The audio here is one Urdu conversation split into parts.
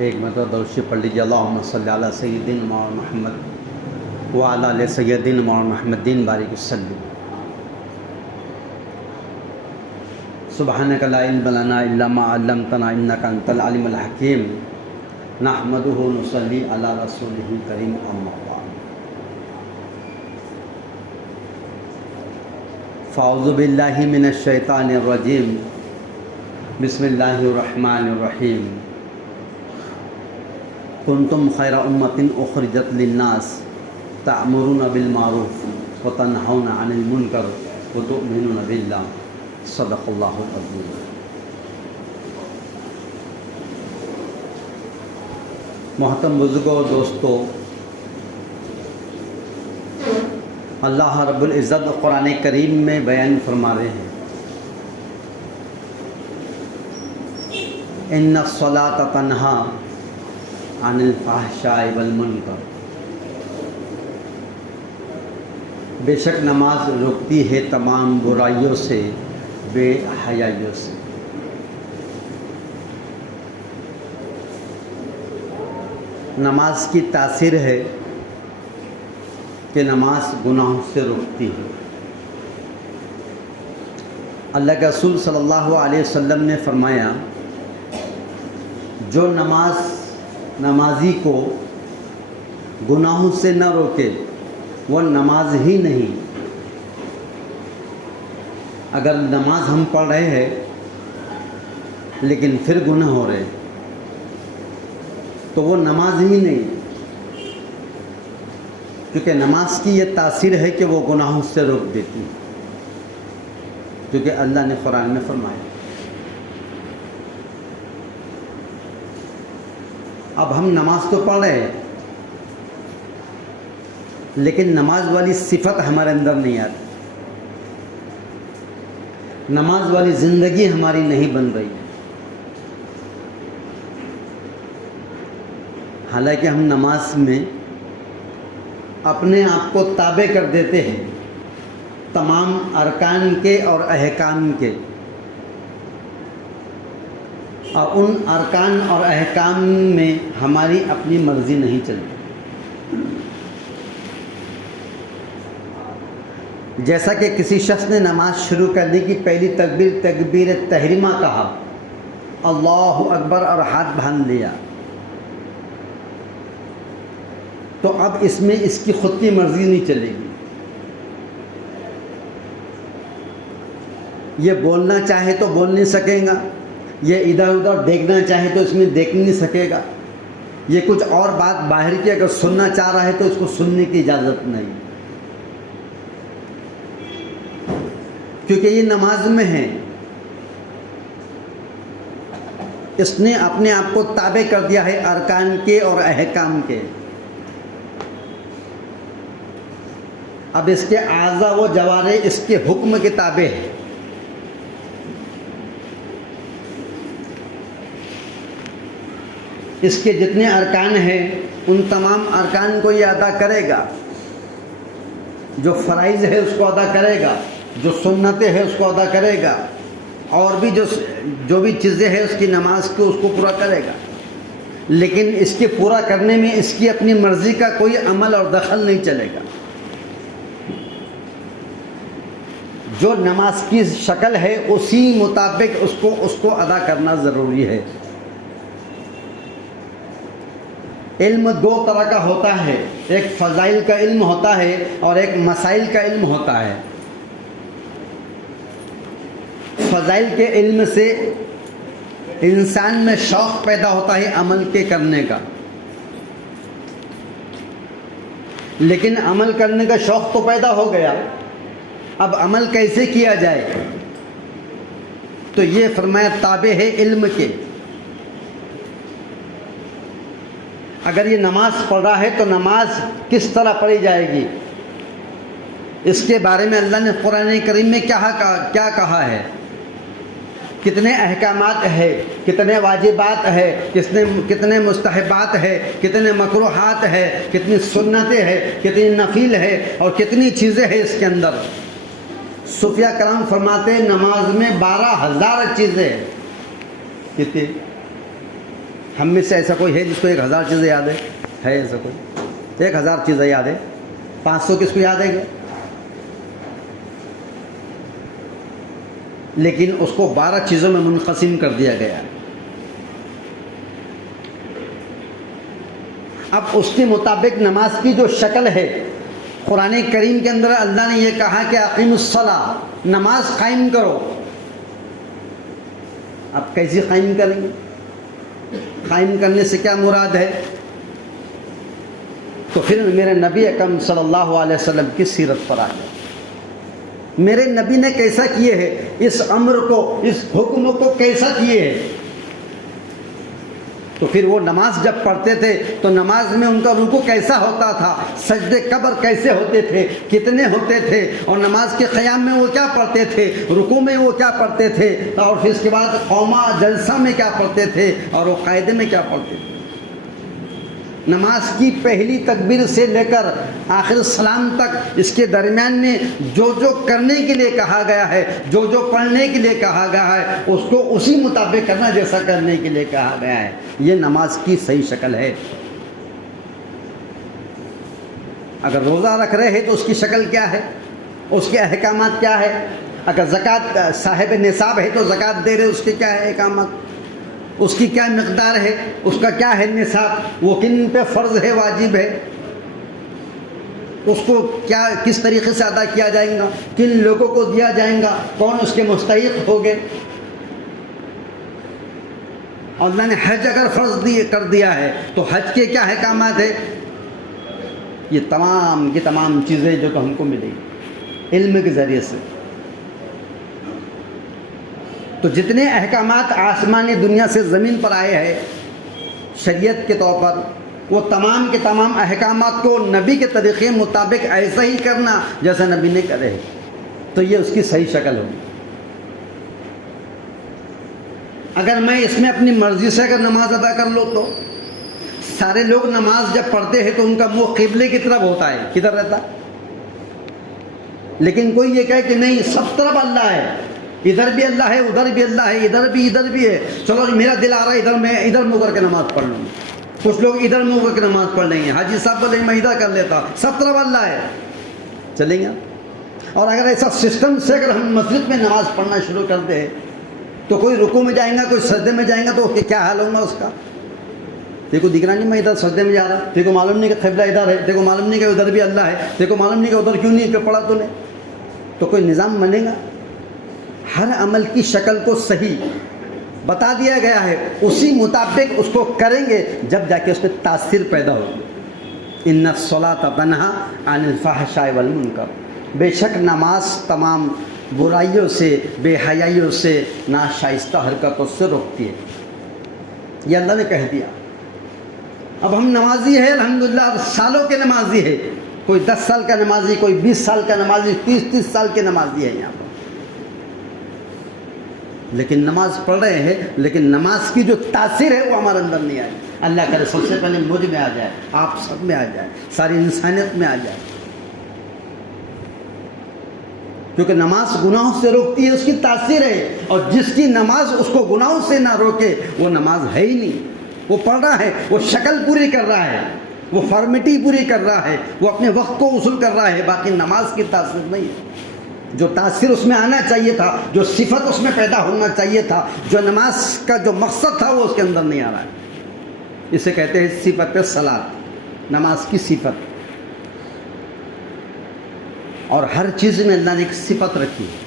ایک مرتبہ درود شریف پڑھ لیجیے۔ اللہم صلی علی سیدنا مولانا محمد وعلی آل سیدنا مولانا محمد بارک وسلم۔ سبحانک لا علم لنا الا ما علمتنا انک انت العلیم الحکیم۔ نحمدہ ونصلی علی رسولہ الکریم، اما بعد۔ فاعوذ باللہ من الشیطان الرجیم، بسم اللہ الرحمن الرحیم۔ کنتم خیر امۃ اخرجت للناس تأمرون بالمعروف وتنہون عن المنکر وتؤمنون باللہ، صدق اللہ العظیم۔ محترم بزرگوں اور دوستو، اللہ رب العزت قرآن کریم میں بیان فرما رہے ہیں، ان الصلاۃ تنہا عن الفحشاء والمنکر، بے شک نماز روکتی ہے تمام برائیوں سے، بے حیائیوں سے۔ نماز کی تاثیر ہے کہ نماز گناہوں سے روکتی ہے۔ اللہ کے رسول صلی اللہ علیہ وسلم نے فرمایا، جو نمازی کو گناہوں سے نہ روکے وہ نماز ہی نہیں۔ اگر نماز ہم پڑھ رہے ہیں لیکن پھر گناہ ہو رہے تو وہ نماز ہی نہیں، کیونکہ نماز کی یہ تاثیر ہے کہ وہ گناہوں سے روک دیتی ہے، کیونکہ اللہ نے قرآن میں فرمایا۔ اب ہم نماز تو پڑھ رہے ہیں لیکن نماز والی صفت ہمارے اندر نہیں آتی، نماز والی زندگی ہماری نہیں بن رہی۔ حالانکہ ہم نماز میں اپنے آپ کو تابع کر دیتے ہیں تمام ارکان کے اور احکام کے، اور ان ارکان اور احکام میں ہماری اپنی مرضی نہیں چلتی۔ جیسا کہ کسی شخص نے نماز شروع کرنے کی پہلی تکبیر تحریمہ کہا، اللہ اکبر، اور ہاتھ باندھ لیا، تو اب اس میں اس کی خود کی مرضی نہیں چلے گی۔ یہ بولنا چاہے تو بول نہیں سکے گا، یہ ادھر ادھر دیکھنا چاہے تو اس میں دیکھ نہیں سکے گا، یہ کچھ اور بات باہر کی اگر سننا چاہ رہا ہے تو اس کو سننے کی اجازت نہیں، کیونکہ یہ نماز میں ہے۔ اس نے اپنے آپ کو تابع کر دیا ہے ارکان کے اور احکام کے۔ اب اس کے اعضاء و جوارح اس کے حکم کے تابع ہے۔ اس کے جتنے ارکان ہیں ان تمام ارکان کو یہ ادا کرے گا، جو فرائض ہے اس کو ادا کرے گا، جو سنتیں ہیں اس کو ادا کرے گا، اور بھی جو بھی چیزیں ہیں اس کی نماز کو اس کو پورا کرے گا، لیکن اس کے پورا کرنے میں اس کی اپنی مرضی کا کوئی عمل اور دخل نہیں چلے گا۔ جو نماز کی شکل ہے اسی مطابق اس کو ادا کرنا ضروری ہے۔ علم دو طرح کا ہوتا ہے، ایک فضائل کا علم ہوتا ہے اور ایک مسائل کا علم ہوتا ہے۔ فضائل کے علم سے انسان میں شوق پیدا ہوتا ہے عمل کے کرنے کا، لیکن عمل کرنے کا شوق تو پیدا ہو گیا، اب عمل کیسے کیا جائے؟ تو یہ فرمایا تابع ہے علم کے۔ اگر یہ نماز پڑھ رہا ہے تو نماز کس طرح پڑھی جائے گی، اس کے بارے میں اللہ نے قرآن کریم میں کیا کہا ہے، کتنے احکامات ہیں، کتنے واجبات ہیں، کتنے مستحبات ہیں، کتنے مکروہات ہیں، کتنی سنتیں ہیں، کتنی نفل ہے، اور کتنی چیزیں ہیں اس کے اندر۔ صوفیہ کرام فرماتے ہیں نماز میں 12,000 چیزیں ہیں۔ کتنی؟ ہم میں سے ایسا کوئی ہے جس کو 1000 چیزیں یاد ہے ایسا کوئی؟ 1000 چیزیں یاد ہے، 500 کس کو یاد ہے کیا؟ لیکن اس کو 12 چیزوں میں منقسم کر دیا گیا ہے۔ اب اس کے مطابق نماز کی جو شکل ہے، قرآن کریم کے اندر اللہ نے یہ کہا کہ اقیم الصلاۃ، نماز قائم کرو۔ اب کیسے قائم کریں گے؟ قائم کرنے سے کیا مراد ہے؟ تو پھر میرے نبی اکرم صلی اللہ علیہ وسلم کی سیرت پر آ جائے۔ میرے نبی نے کیسا کیے ہے اس امر کو، اس حکم کو کیسا کیے ہے؟ تو پھر وہ نماز جب پڑھتے تھے تو نماز میں ان کا رکوع کیسا ہوتا تھا، سجدے قبر کیسے ہوتے تھے، کتنے ہوتے تھے، اور نماز کے قیام میں وہ کیا پڑھتے تھے، رکوع میں وہ کیا پڑھتے تھے، اور پھر اس کے بعد قوما جلسہ میں کیا پڑھتے تھے، اور وہ قاعدے میں کیا پڑھتے تھے۔ نماز کی پہلی تکبیر سے لے کر آخر سلام تک اس کے درمیان میں جو جو کرنے کے لیے کہا گیا ہے، جو جو پڑھنے کے لیے کہا گیا ہے، اس کو اسی مطابق کرنا جیسا کرنے کے لیے کہا گیا ہے۔ یہ نماز کی صحیح شکل ہے۔ اگر روزہ رکھ رہے ہیں تو اس کی شکل کیا ہے، اس کے احکامات کیا ہے؟ اگر زکوٰۃ صاحب نصاب ہے تو زکوٰۃ دے رہے، اس کے کیا ہے احکامات، اس کی کیا مقدار ہے، اس کا کیا ہے نصاب، وہ کن پہ فرض ہے، واجب ہے، اس کو کیا کس طریقے سے ادا کیا جائے گا، کن لوگوں کو دیا جائے گا، کون اس کے مستحق ہوگے۔ اللہ نے حج اگر فرض کر دیا ہے تو حج کے کیا احکامات ہے، یہ تمام کی تمام چیزیں جو تو ہم کو ملے گی علم کے ذریعے سے۔ تو جتنے احکامات آسمانی دنیا سے زمین پر آئے ہیں شریعت کے طور پر، وہ تمام کے تمام احکامات کو نبی کے طریقے مطابق ایسا ہی کرنا جیسا نبی نے کرے، تو یہ اس کی صحیح شکل ہوگی۔ اگر میں اس میں اپنی مرضی سے اگر نماز ادا کر لوں تو سارے لوگ نماز جب پڑھتے ہیں تو ان کا منہ قبلے کی طرف ہوتا ہے، کدھر رہتا ہے؟ لیکن کوئی یہ کہے کہ نہیں سب طرف اللہ ہے، ادھر بھی اللہ ہے، ادھر بھی اللہ ہے، ادھر بھی ہے، چلو میرا دل آ رہا ہے ادھر، میں ادھر منہ کر کے نماز پڑھ لوں۔ کچھ لوگ ادھر منہ کر کے نماز پڑھ لیں گے، حاجی صاحب بولیں میں ادھر کر لیتا، سب طرف اللہ ہے، چلیں گے۔ اور اگر ایسا سسٹم سے اگر ہم مسجد میں نماز پڑھنا شروع کر دیں تو کوئی رکوع میں جائیں گا، کوئی سجدے میں جائیں گا، تو کیا حال ہوگا اس کا؟ تیرے کو دکھ رہا نہیں میں ادھر سجدے میں جا رہا، تیرے کو معلوم نہیں کہ قبلہ ادھر ہے، تیرے کو معلوم نہیں کہ ادھر بھی اللہ ہے، تیرے کو معلوم نہیں کہ ادھر کیوں نہیں پڑھا تو نے، تو کوئی نظام بنے گا؟ ہر عمل کی شکل کو صحیح بتا دیا گیا ہے، اسی مطابق اس کو کریں گے جب جا کے اس پہ تاثیر پیدا ہوگی۔ ان الصلاۃ تنہی عن الفحشاء والمنکر، بے شک نماز تمام برائیوں سے، بے حیائیوں سے، ناشائستہ حرکتوں سے روکتی ہے، یہ اللہ نے کہہ دیا۔ اب ہم نمازی ہے الحمدللہ، سالوں کے نمازی ہے، کوئی 10 سال کا نمازی، کوئی 20 سال کا نمازی، 30 سال کے نمازی ہے یہاں پر، لیکن نماز پڑھ رہے ہیں، لیکن نماز کی جو تاثیر ہے وہ ہمارے اندر نہیں آئی۔ اللہ کرے سب سے پہلے مجھ میں آ جائے، آپ سب میں آ جائے، ساری انسانیت میں آ جائے، کیونکہ نماز گناہوں سے روکتی ہے، اس کی تاثیر ہے، اور جس کی نماز اس کو گناہوں سے نہ روکے وہ نماز ہے ہی نہیں۔ وہ پڑھ رہا ہے، وہ شکل پوری کر رہا ہے، وہ فارمیٹی پوری کر رہا ہے، وہ اپنے وقت کو وصول کر رہا ہے، باقی نماز کی تاثیر نہیں ہے۔ جو تاثیر اس میں آنا چاہیے تھا، جو صفت اس میں پیدا ہونا چاہیے تھا، جو نماز کا جو مقصد تھا وہ اس کے اندر نہیں آ رہا ہے۔ اسے کہتے ہیں صفت صلاۃ، نماز کی صفت۔ اور ہر چیز میں اللہ نے ایک صفت رکھی ہے،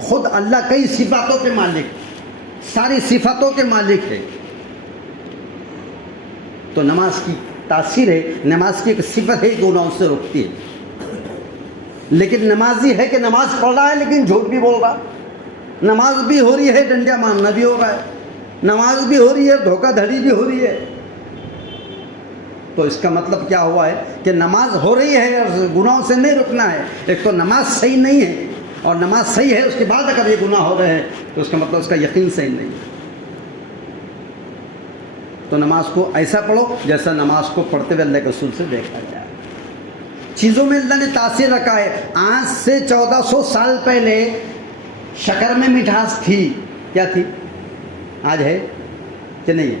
خود اللہ کئی صفاتوں کے مالک، ساری صفاتوں کے مالک ہے، تو نماز کی تاثیر ہے، نماز کی ایک صفت ہے، گناہوں سے روکتی ہے۔ لیکن نمازی ہے کہ نماز پڑھ رہا ہے لیکن جھوٹ بھی بول رہا، نماز بھی ہو رہی ہے ڈنڈیا مارنا بھی ہو رہا ہے، نماز بھی ہو رہی ہے دھوکہ دھڑی بھی ہو رہی ہے، تو اس کا مطلب کیا ہوا ہے کہ نماز ہو رہی ہے اور گناہوں سے نہیں رکنا ہے۔ ایک تو نماز صحیح نہیں ہے، اور نماز صحیح ہے اس کے بعد اگر یہ گناہ ہو رہے ہیں تو اس کا مطلب اس کا یقین صحیح نہیں ہے۔ تو نماز کو ایسا پڑھو جیسا نماز کو پڑھتے ہوئے اللہ کے رسول سے دیکھا جائے۔ چیزوں میں اللہ نے تاثیر رکھا ہے۔ آج سے 1400 سال پہلے شکر میں مٹھاس تھی، کیا تھی؟ آج ہے کہ نہیں ہے؟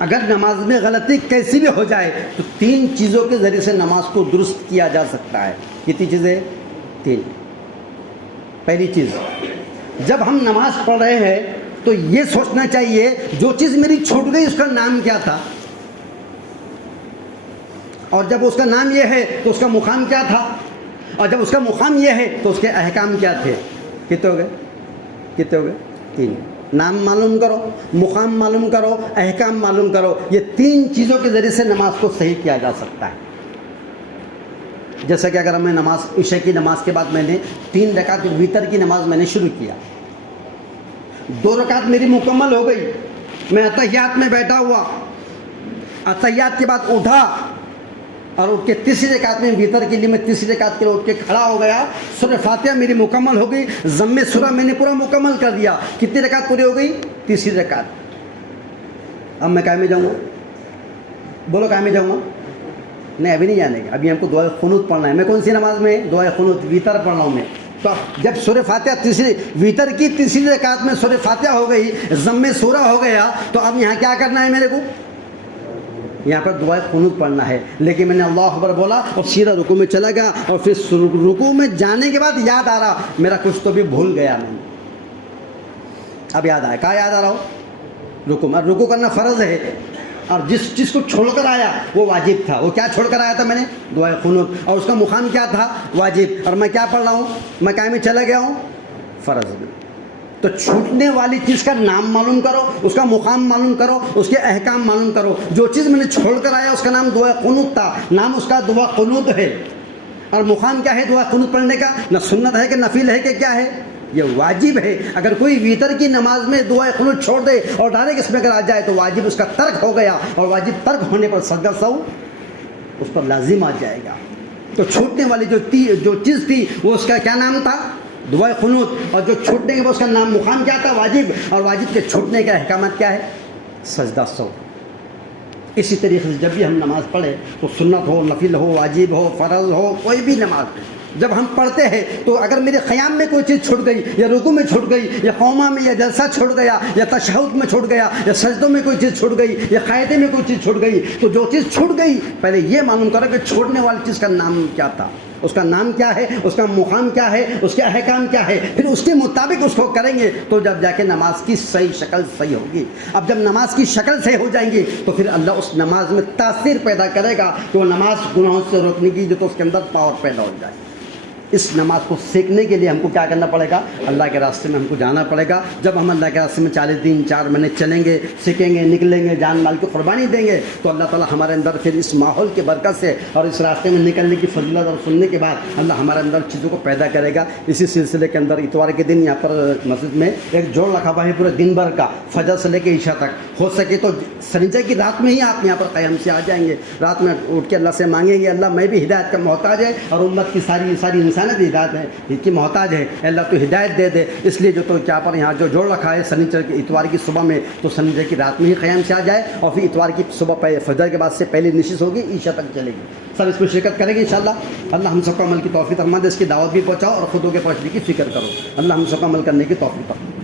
اگر نماز میں غلطی کیسی بھی ہو جائے تو 3 چیزوں کے ذریعے سے نماز کو درست کیا جا سکتا ہے. کتنی چیزیں؟ 3. پہلی چیز، جب ہم نماز پڑھ رہے ہیں تو یہ سوچنا چاہیے جو چیز میری چھوٹ گئی اس کا نام کیا تھا، اور جب اس کا نام یہ ہے تو اس کا مقام کیا تھا، اور جب اس کا مقام یہ ہے تو اس کے احکام کیا تھے. کتنے ہو گئے؟ 3. نام معلوم کرو، مقام معلوم کرو، احکام معلوم کرو. یہ 3 چیزوں کے ذریعے سے نماز کو صحیح کیا جا سکتا ہے. جیسا کہ اگر میں نماز عشاء کی نماز کے بعد میں نے 3 رکعت وتر کی نماز میں نے شروع کیا، 2 رکعت میری مکمل ہو گئی، میں اتحیات میں بیٹھا ہوا، اتحیات کے بعد اٹھا اور اٹھ کے تیسری رکعت میں وتر کے لیے میں تیسری رکعت کے لیے اٹھ کے کھڑا ہو گیا. سورہ فاتحہ میری مکمل ہو گئی، ضم سورہ میں نے پورا مکمل کر دیا. کتنی رکعت پوری ہو گئی؟ تیسری رکعت. اب میں کائے میں جاؤں گا؟ بولو کائے میں جاؤں گا؟ نہیں ابھی نہیں جانے گا. ابھی ہم کو دعائے قنوت پڑھنا ہے. میں کون سی نماز میں؟ دعائے قنوت وتر پڑھ رہا ہوں میں. تو جب سورہ فاتحہ وتر کی تیسری رکعت میں سورہ فاتحہ ہو گئی، ضم سورہ ہو گیا، تو اب یہاں کیا کرنا ہے میرے کو؟ یہاں پر دعائے قنوت پڑھنا ہے. لیکن میں نے اللہ اکبر بولا اور سیدھا رکوع میں چلا گیا، اور پھر رکوع میں جانے کے بعد یاد آ رہا میرا کچھ تو بھی بھول گیا میں. اب یاد آیا. کہاں یاد آ رہا ہو؟ رکوع میں. رکوع کرنا فرض ہے، اور جس چیز کو چھوڑ کر آیا وہ واجب تھا. وہ کیا چھوڑ کر آیا تھا میں نے؟ دعائے قنوت. اور اس کا مقام کیا تھا؟ واجب. اور میں کیا پڑھ رہا ہوں؟ میں کائے میں چلا گیا ہوں؟ فرض میں. تو چھوٹنے والی چیز کا نام معلوم کرو، اس کا مقام معلوم کرو، اس کے احکام معلوم کرو. جو چیز میں نے چھوڑ کر آیا اس کا نام دعا قنوت تھا، نام اس کا دعا قنوت ہے. اور مقام کیا ہے دعا قنوت پڑھنے کا؟ نہ سنت ہے کہ نفل ہے کہ کیا ہے؟ یہ واجب ہے. اگر کوئی ویتر کی نماز میں دعا قنوت چھوڑ دے اور ڈائریکٹ اس میں اگر آ جائے تو واجب اس کا ترک ہو گیا، اور واجب ترک ہونے پر سجدہ سہو اس پر لازم آ جائے گا. تو چھوٹنے والی جو چیز تھی وہ اس کا کیا نام تھا؟ دعائے قنوت. اور جو چھوٹنے کے بعد اس کا نام مقام کیا تھا؟ واجب. اور واجب کے چھوٹنے کے احکامات کیا ہے؟ سجدہ سہو. اسی طریقے سے جب بھی ہم نماز پڑھیں تو سنت ہو، نفل ہو، واجب ہو، فرض ہو، کوئی بھی نماز جب ہم پڑھتے ہیں تو اگر میرے قیام میں کوئی چیز چھوٹ گئی، یا رکوع میں چھوٹ گئی، یا قوما میں یا جلسہ چھوٹ گیا، یا تشہد میں چھوٹ گیا، یا سجدوں میں کوئی چیز چھوٹ گئی، یا قاعدے میں کوئی چیز چھوٹ گئی، تو جو چیز چھوٹ گئی پہلے یہ معلوم کرو کہ چھوڑنے والی چیز کا نام کیا تھا، اس کا نام کیا ہے، اس کا مقام کیا ہے، اس کے احکام کیا ہے. پھر اس کے مطابق اس کو کریں گے تو جب جا کے نماز کی صحیح شکل صحیح ہوگی. اب جب نماز کی شکل صحیح ہو جائیں گی تو پھر اللہ اس نماز میں تاثیر پیدا کرے گا کہ وہ نماز گناہوں سے روکنے کی جو تو اس کے اندر پاور پیدا ہو جائے. اس نماز کو سیکھنے کے لیے ہم کو کیا کرنا پڑے گا؟ اللہ کے راستے میں ہم کو جانا پڑے گا. جب ہم اللہ کے راستے میں 40 دن 4 مہینے چلیں گے، سیکھیں گے، نکلیں گے، جان مال کی قربانی دیں گے، تو اللہ تعالیٰ ہمارے اندر پھر اس ماحول کی برکت سے اور اس راستے میں نکلنے کی فضیلت اور سننے کے بعد اللہ ہمارے اندر چیزوں کو پیدا کرے گا. اسی سلسلے کے اندر اتوار کے دن یہاں پر مسجد میں ایک جوڑ رکھا ہوا ہے پورے دن بھر کا، فجر سے لے کے عشاء تک. ہو سکے تو سنیچر کی رات میں ہی آپ یہاں پر قیام سے آ جائیں گے. رات میں اٹھ کے اللہ سے مانگیں گے اللہ میں بھی ہدایت کا محتاج ہے اور امت کی ساری انسانیت ہدایت ہے کی محتاج ہے، اللہ تو ہدایت دے دے. اس لیے جو تو کیا پر یہاں جو جوڑ رکھا ہے سنیچر کی اتوار کی صبح میں، تو سنیچر کی رات میں ہی قیام سے آ جائے، اور پھر اتوار کی صبح فجر کے بعد سے پہلی نشست ہوگی، عشاء تک چلے گی. سب اس میں شرکت کریں گے انشاءاللہ. اللہ ہم سب کو عمل کی توفیق فرما دے. اس کی دعوت بھی پہنچاؤ اور خودوں کے پہنچنے کی فکر کرو. اللہ ہم سب کو عمل کرنے کی توفیق فرما.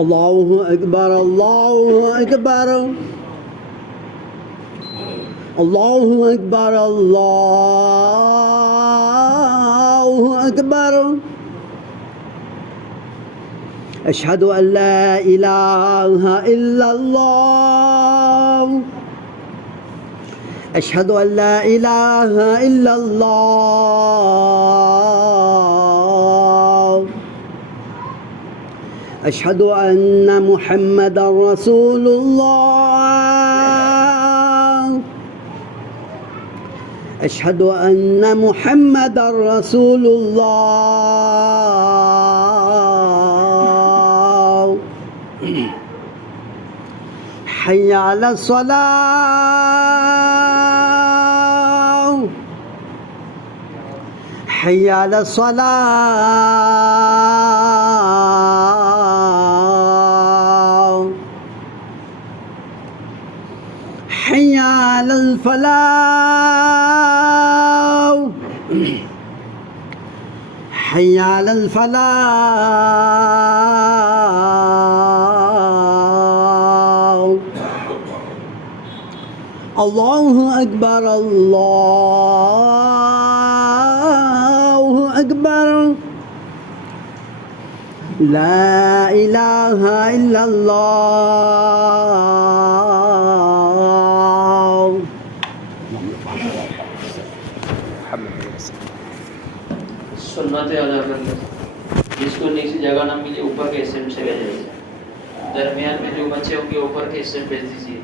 اللہ اکبر، اللہ اکبر، اللہ اکبر، اللہ اکبر. اشہد ان لا الہ الا اللہ، اشہد ان لا الہ الا اللہ، اشہد ان محمد رسول اللہ، اشہد ان محمد رسول اللہ. حی علی الصلاة، حی علی الصلاة، حی علی الفلاح، حي على الفلاح الله أكبر الله أكبر لا إله إلا الله سنت ادا کر لیں. جس کو نیچے جگہ نہ ملے اوپر کے حصے میں چلے جائیے. درمیان میں جو بچے ہوں گے اوپر کے حصے میں بھیج دیجیے.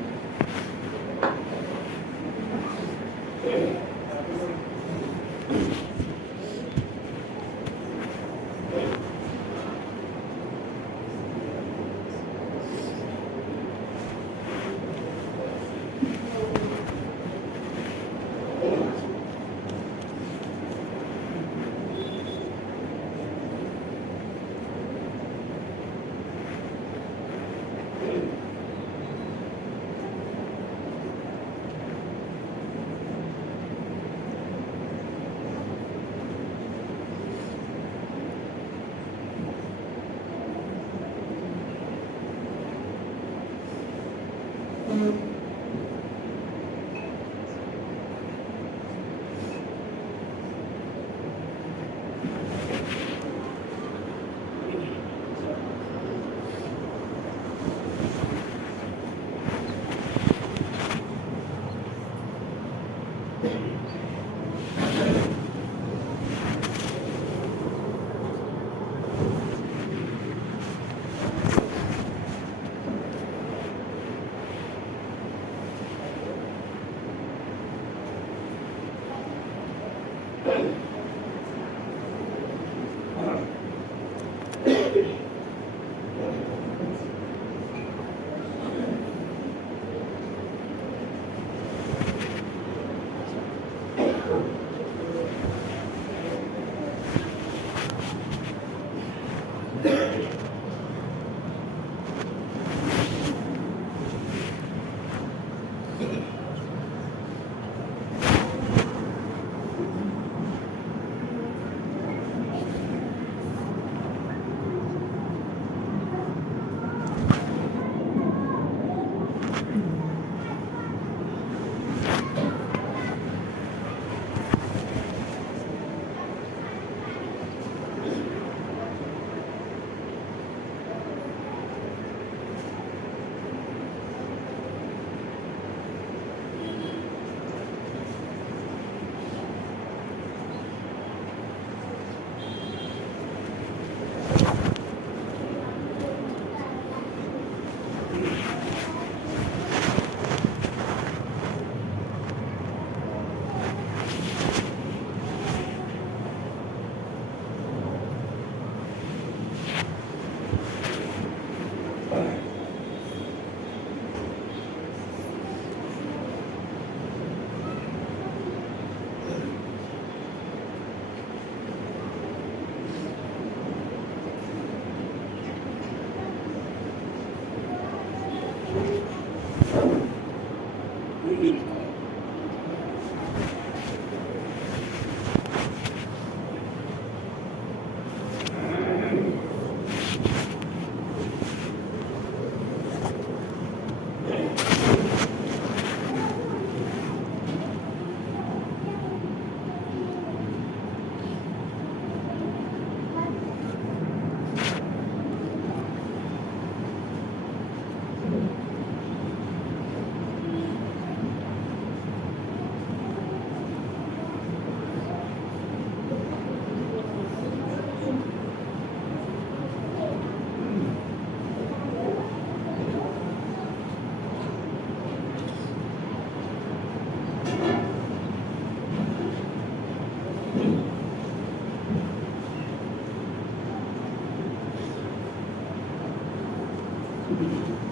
Thank you.